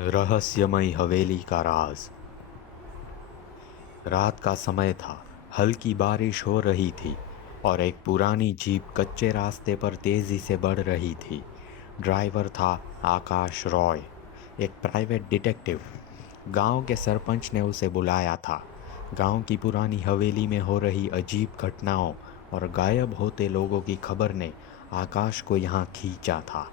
रहस्यमयी हवेली का राज। रात का समय था। हल्की बारिश हो रही थी और एक पुरानी जीप कच्चे रास्ते पर तेजी से बढ़ रही थी। ड्राइवर था आकाश रॉय, एक प्राइवेट डिटेक्टिव। गांव के सरपंच ने उसे बुलाया था। गांव की पुरानी हवेली में हो रही अजीब घटनाओं और गायब होते लोगों की खबर ने आकाश को यहाँ खींचा था।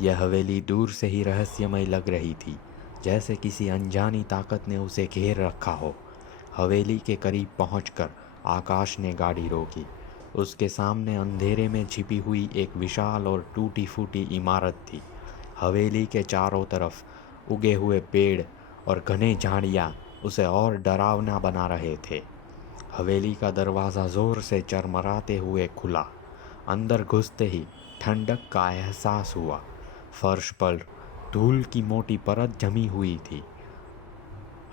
यह हवेली दूर से ही रहस्यमय लग रही थी, जैसे किसी अनजानी ताकत ने उसे घेर रखा हो। हवेली के करीब पहुंचकर आकाश ने गाड़ी रोकी। उसके सामने अंधेरे में छिपी हुई एक विशाल और टूटी फूटी इमारत थी। हवेली के चारों तरफ उगे हुए पेड़ और घने झाड़ियाँ उसे और डरावना बना रहे थे। हवेली का दरवाज़ा ज़ोर से चरमराते हुए खुला। अंदर घुसते ही ठंडक का एहसास हुआ। फर्श पर धूल की मोटी परत जमी हुई थी।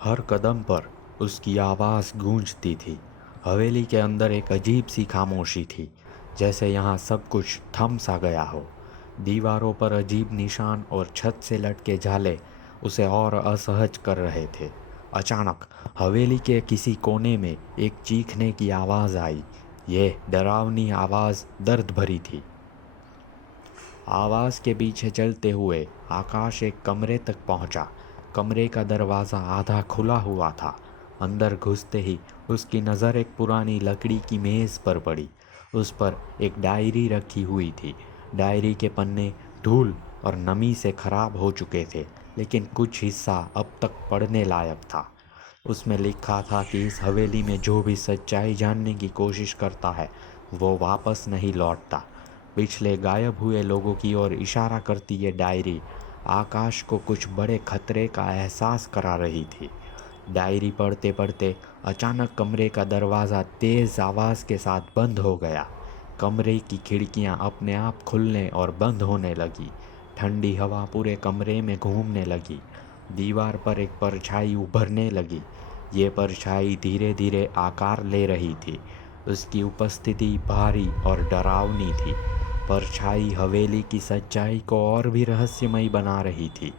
हर कदम पर उसकी आवाज़ गूंजती थी। हवेली के अंदर एक अजीब सी खामोशी थी, जैसे यहाँ सब कुछ थम सा गया हो। दीवारों पर अजीब निशान और छत से लटके जाले उसे और असहज कर रहे थे। अचानक हवेली के किसी कोने में एक चीखने की आवाज़ आई। ये डरावनी आवाज़ दर्द भरी थी। आवाज़ के पीछे चलते हुए आकाश एक कमरे तक पहुंचा। कमरे का दरवाज़ा आधा खुला हुआ था। अंदर घुसते ही उसकी नज़र एक पुरानी लकड़ी की मेज़ पर पड़ी। उस पर एक डायरी रखी हुई थी। डायरी के पन्ने धूल और नमी से खराब हो चुके थे, लेकिन कुछ हिस्सा अब तक पढ़ने लायक था। उसमें लिखा था कि इस हवेली में जो भी सच्चाई जानने की कोशिश करता है वो वापस नहीं लौटता। पिछले गायब हुए लोगों की ओर इशारा करती ये डायरी आकाश को कुछ बड़े खतरे का एहसास करा रही थी। डायरी पढ़ते पढ़ते अचानक कमरे का दरवाज़ा तेज़ आवाज़ के साथ बंद हो गया। कमरे की खिड़कियां अपने आप खुलने और बंद होने लगी। ठंडी हवा पूरे कमरे में घूमने लगी। दीवार पर एक परछाई उभरने लगी। ये परछाई धीरे धीरे आकार ले रही थी। उसकी उपस्थिति भारी और डरावनी थी। परछाई हवेली की सच्चाई को और भी रहस्यमयी बना रही थी।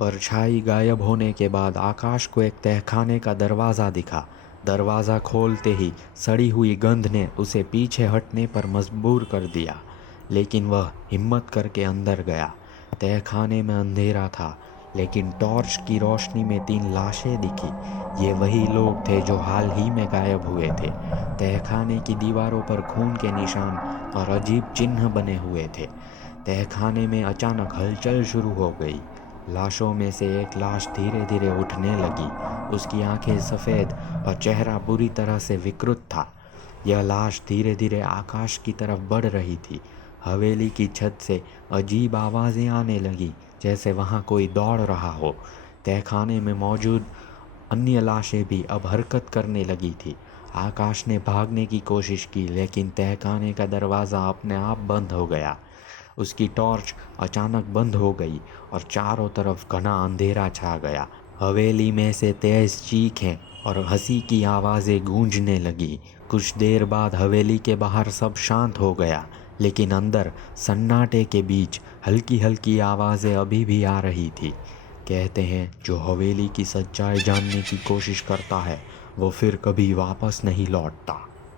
परछाई गायब होने के बाद आकाश को एक तहखाने का दरवाज़ा दिखा। दरवाज़ा खोलते ही सड़ी हुई गंध ने उसे पीछे हटने पर मजबूर कर दिया, लेकिन वह हिम्मत करके अंदर गया। तहखाने में अंधेरा था, लेकिन टॉर्च की रोशनी में 3 लाशें दिखी। ये वही लोग थे जो हाल ही में गायब हुए थे। तहखाने की दीवारों पर खून के निशान और अजीब चिन्ह बने हुए थे। तहखाने में अचानक हलचल शुरू हो गई। लाशों में से एक लाश धीरे धीरे उठने लगी। उसकी आंखें सफ़ेद और चेहरा बुरी तरह से विकृत था। यह लाश धीरे धीरे आकाश की तरफ बढ़ रही थी। हवेली की छत से अजीब आवाज़ें आने लगी, जैसे वहाँ कोई दौड़ रहा हो। तहखाने में मौजूद अन्य लाशें भी अब हरकत करने लगी थी। आकाश ने भागने की कोशिश की, लेकिन तहखाने का दरवाज़ा अपने आप बंद हो गया। उसकी टॉर्च अचानक बंद हो गई और चारों तरफ घना अंधेरा छा गया। हवेली में से तेज चीखें और हंसी की आवाज़ें गूंजने लगी। कुछ देर बाद हवेली के बाहर सब शांत हो गया, लेकिन अंदर सन्नाटे के बीच हल्की हल्की आवाज़ें अभी भी आ रही थी। कहते हैं जो हवेली की सच्चाई जानने की कोशिश करता है वो फिर कभी वापस नहीं लौटता।